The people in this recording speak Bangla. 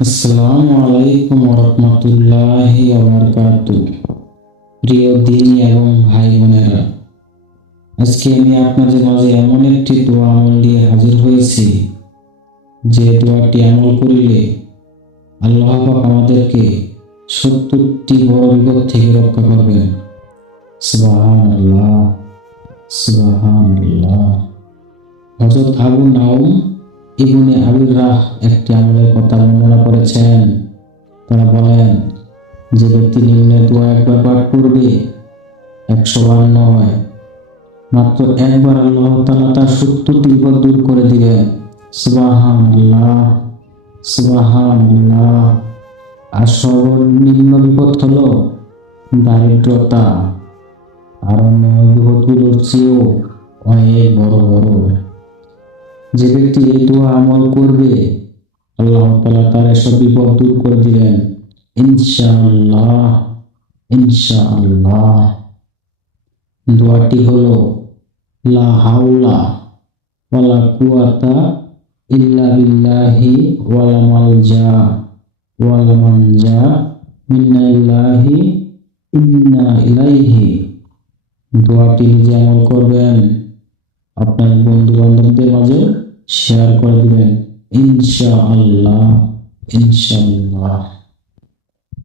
আসসালামু আলাইকুম ওয়া বারাকাতুহু। প্রিয় দিনী এবং ভাই বোনেরা, আজকে আমি আপনাদের মাঝে এমন একটি দোয়া আমল নিয়ে হাজির হয়েছি, যে দোয়াটি আমল করিলে আল্লাহ পাক আমাদেরকে ৭০টি বড় বিপদ থেকে রক্ষা করবেন। সুবহানাল্লাহ, সুবহানাল্লাহ। হযরত আবু নাউম ইবনে আবির রাহ একটি আমলের কথা বর্ণনা করেছেন। তারা বলেন, যে ব্যক্তি নিম্নে দোয়া একবার পাঠ করবে, ১০০ বার নয়, মাত্র একবার আল্লাহ তাআলা তার ৭০টি বিপদ দূর করে দিবেন। সুবহানাল্লাহ, সুবহানাল্লাহ। আর সর্বনিম্ন বিপদ হলো দারিদ্রতা, আর অন্য বিপদগুলোর চেয়েও অনেক বড় বড়। যে ব্যক্তি এই দোয়া আমল করবে, আল্লাহ তাআলা তার এসব বিপদ দূর করে দিবেন ইনশাআল্লাহ, ইনশাআল্লাহ। দোয়াটি হলো, লা হাওলা ওয়ালা কুওয়াতা ইল্লা বিল্লাহি ওয়ালা মালজা ওয়ালা মানজা মিনাল্লাহি ইন্না ইলাইহি। দোয়াটি নিজে আমল করবেন, আপনার বন্ধু বান্ধবদের মাঝে শেয়ার করে দিবেন ইনশাআল্লাহ, ইনশাআল্লাহ।